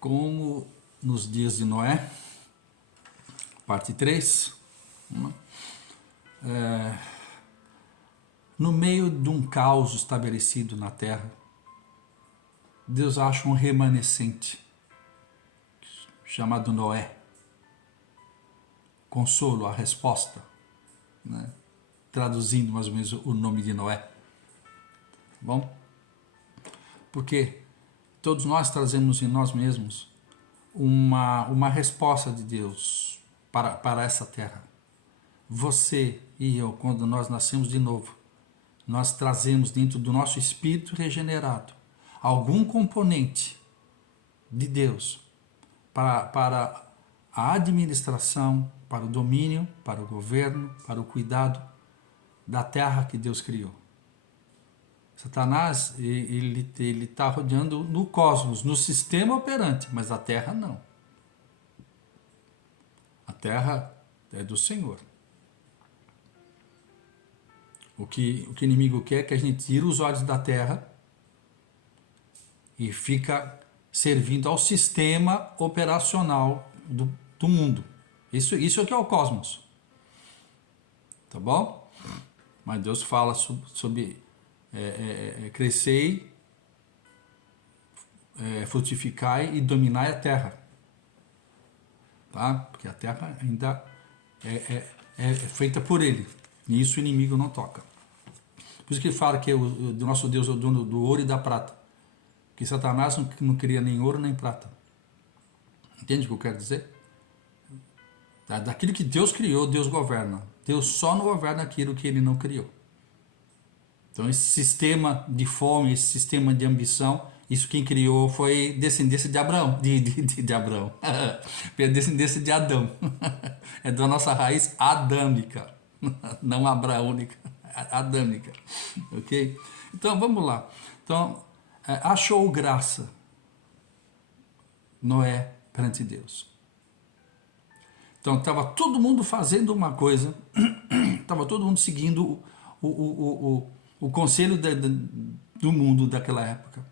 Como nos dias de Noé, parte 3, no meio de um caos estabelecido na terra, Deus acha um remanescente chamado Noé. Consolo, a resposta, né? Traduzindo mais ou menos o nome de Noé. Bom? Porque todos nós trazemos em nós mesmos uma resposta de Deus para essa terra. Você e eu, quando nós nascemos de novo, nós trazemos dentro do nosso espírito regenerado algum componente de Deus para a administração, para o domínio, para o governo, para o cuidado da terra que Deus criou. Satanás, ele está rodeando no cosmos, no sistema operante, mas a terra não. A terra é do Senhor. O que o inimigo quer é que a gente tire os olhos da terra e fica servindo ao sistema operacional do mundo. Isso é que é o cosmos. Tá bom? Mas Deus fala sobre crescei, frutificai e dominai a terra. Tá? Porque a terra ainda é feita por ele. E isso o inimigo não toca. Por isso que ele fala que o nosso Deus é o dono do ouro e da prata. Que Satanás não cria nem ouro nem prata. Entende o que eu quero dizer? Daquilo que Deus criou, Deus governa. Deus só não governa aquilo que ele não criou. Então esse sistema de fome, esse sistema de ambição, isso quem criou foi descendência de Abraão, de Abraão, descendência de Adão. É da nossa raiz adâmica, não abraônica, adâmica, ok? Então vamos lá. Então achou graça Noé perante Deus. Então estava todo mundo fazendo uma coisa, estava todo mundo seguindo o conselho do mundo daquela época,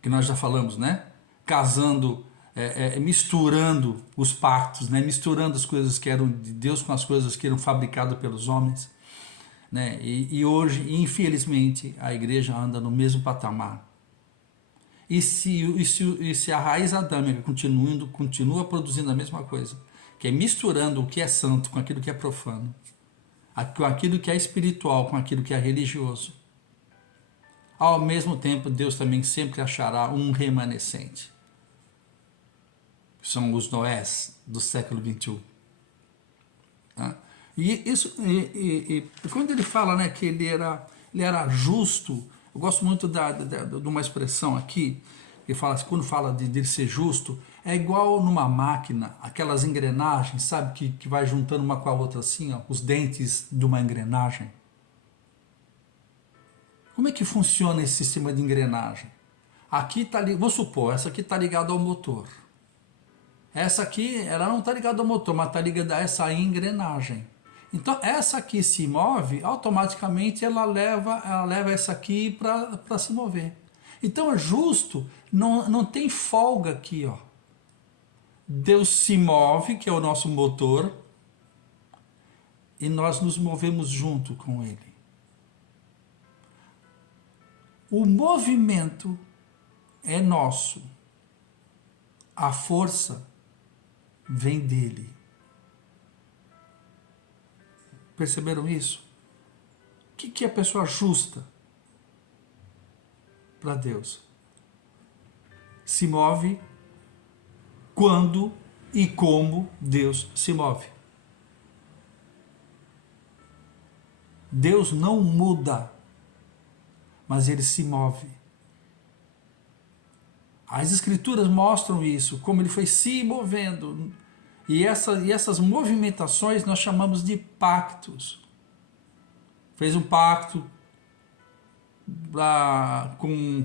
que nós já falamos, né? Casando, misturando os pactos, né? Misturando as coisas que eram de Deus com as coisas que eram fabricadas pelos homens, né? E hoje, infelizmente, a igreja anda no mesmo patamar. E se a raiz adâmica continua produzindo a mesma coisa, que é misturando o que é santo com aquilo que é profano, com aquilo que é espiritual com aquilo que é religioso, ao mesmo tempo Deus também sempre achará um remanescente. São os Noés do século 21. Tá? E quando ele fala, né, que ele era justo, eu gosto muito de uma expressão aqui, que fala, quando fala de ser justo, é igual numa máquina, aquelas engrenagens, sabe, que vai juntando uma com a outra assim, ó, os dentes de uma engrenagem. Como é que funciona esse sistema de engrenagem? Aqui está, vamos supor, essa aqui está ligada ao motor. Essa aqui, ela não está ligada ao motor, mas está ligada a essa engrenagem. Então, essa aqui se move, automaticamente ela leva essa aqui para se mover. Então, é justo, não tem folga aqui, ó. Deus se move, que é o nosso motor, e nós nos movemos junto com Ele. O movimento é nosso, a força vem dele. Perceberam isso? O que é a pessoa justa para Deus? Se move quando e como Deus se move. Deus não muda, mas ele se move. As escrituras mostram isso, como ele foi se movendo. E essas movimentações nós chamamos de pactos. Fez um pacto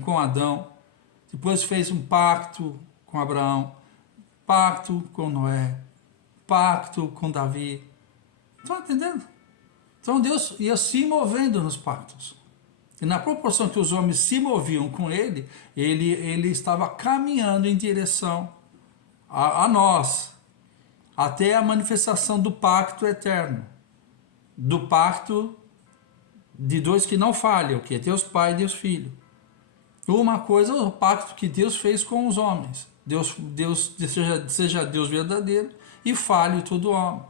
com Adão, depois fez um pacto com Abraão, pacto com Noé, pacto com Davi. Estão entendendo? Então Deus ia se movendo nos pactos. E na proporção que os homens se moviam com ele, ele estava caminhando em direção a nós, até a manifestação do pacto eterno, do pacto de dois que não falham, que é Deus Pai e Deus Filho. Uma coisa é o pacto que Deus fez com os homens. Deus seja Deus verdadeiro e falhe todo homem.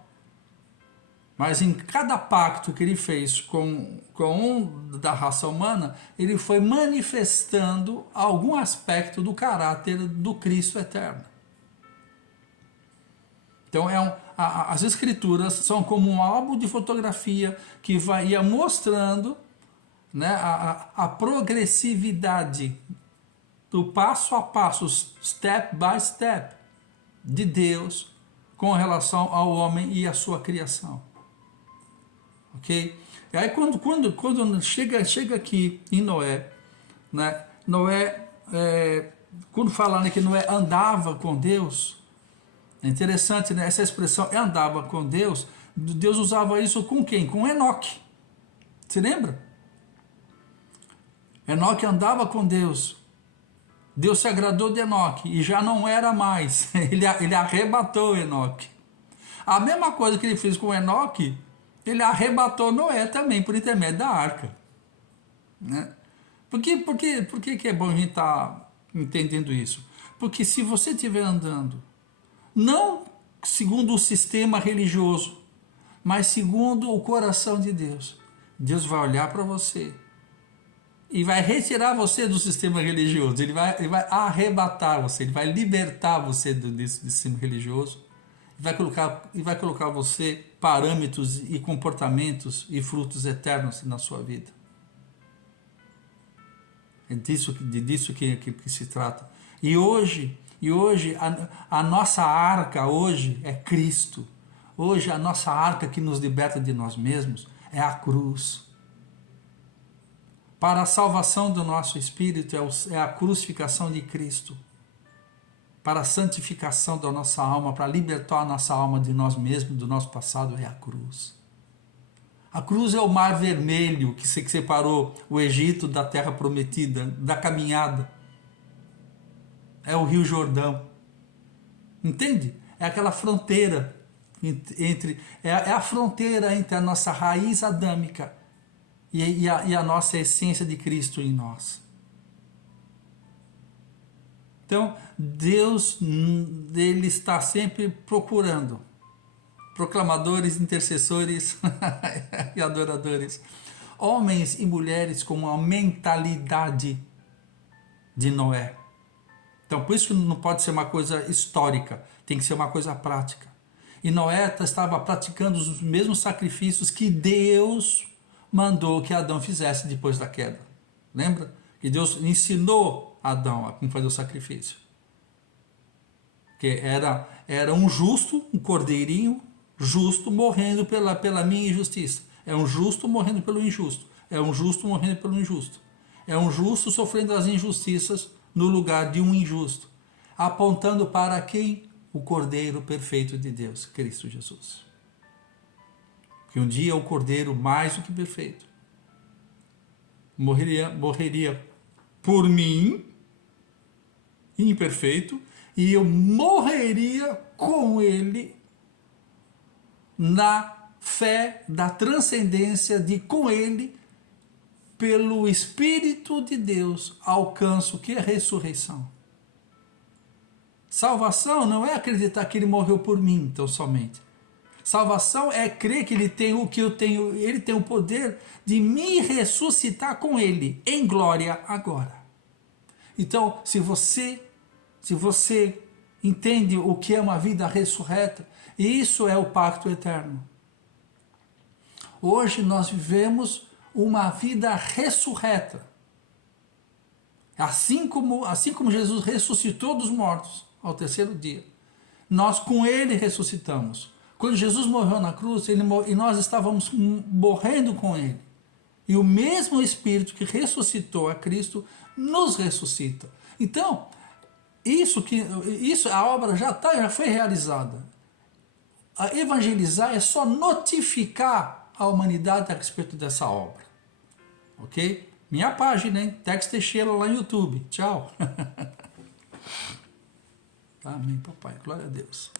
Mas em cada pacto que ele fez com um da raça humana, ele foi manifestando algum aspecto do caráter do Cristo eterno. Então as escrituras são como um álbum de fotografia que ia mostrando, né, a progressividade do passo a passo, step by step, de Deus com relação ao homem e à sua criação. Ok? E aí quando chega aqui em Noé, né, quando fala, né, que Noé andava com Deus, é interessante, né, essa expressão andava com Deus, Deus usava isso com quem? Com Enoque. Se lembra? Enoque andava com Deus. Deus se agradou de Enoque e já não era mais. Ele arrebatou Enoque. A mesma coisa que ele fez com Enoque, ele arrebatou Noé também, por intermédio da arca. Né? Por que é bom a gente estar entendendo isso? Porque se você estiver andando, não segundo o sistema religioso, mas segundo o coração de Deus, Deus vai olhar para você e vai retirar você do sistema religioso, ele vai arrebatar você, ele vai libertar você desse sistema religioso, e vai colocar você parâmetros e comportamentos e frutos eternos na sua vida. É disso que se trata. E hoje a nossa arca hoje é Cristo. Hoje a nossa arca que nos liberta de nós mesmos é a cruz. Para a salvação do nosso espírito é a crucificação de Cristo. Para a santificação da nossa alma, para libertar a nossa alma de nós mesmos, do nosso passado, é a cruz. A cruz é o mar vermelho que separou o Egito da terra prometida, da caminhada. É o Rio Jordão. Entende? É aquela fronteira é a fronteira entre a nossa raiz adâmica e a nossa essência de Cristo em nós. Então, Deus, ele está sempre procurando proclamadores, intercessores e adoradores, homens e mulheres com uma mentalidade de Noé. Então, por isso que não pode ser uma coisa histórica, tem que ser uma coisa prática. E Noé estava praticando os mesmos sacrifícios que Deus mandou que Adão fizesse depois da queda. Lembra? Que Deus ensinou Adão a como fazer o sacrifício. Que era um justo, um cordeirinho justo morrendo pela minha injustiça. É um justo morrendo pelo injusto. É um justo morrendo pelo injusto. É um justo sofrendo as injustiças no lugar de um injusto. Apontando para quem? O Cordeiro perfeito de Deus, Cristo Jesus. Que um dia o Cordeiro mais do que perfeito morreria por mim, imperfeito, e eu morreria com ele na fé da transcendência de com ele, pelo Espírito de Deus, alcanço o que é ressurreição. Salvação não é acreditar que ele morreu por mim, então somente. Salvação é crer que ele tem o que eu tenho, ele tem o poder de me ressuscitar com ele em glória agora. Então, se você entende o que é uma vida ressurreta, isso é o pacto eterno. Hoje nós vivemos uma vida ressurreta. Assim como Jesus ressuscitou dos mortos ao terceiro dia, nós com ele ressuscitamos. Quando Jesus morreu na cruz, e nós estávamos morrendo com ele. E o mesmo Espírito que ressuscitou a Cristo nos ressuscita. Então, a obra já foi realizada. A evangelizar é só notificar a humanidade a respeito dessa obra. Ok? Minha página, hein? Tex Teixeira lá no YouTube. Tchau. Amém, papai. Glória a Deus.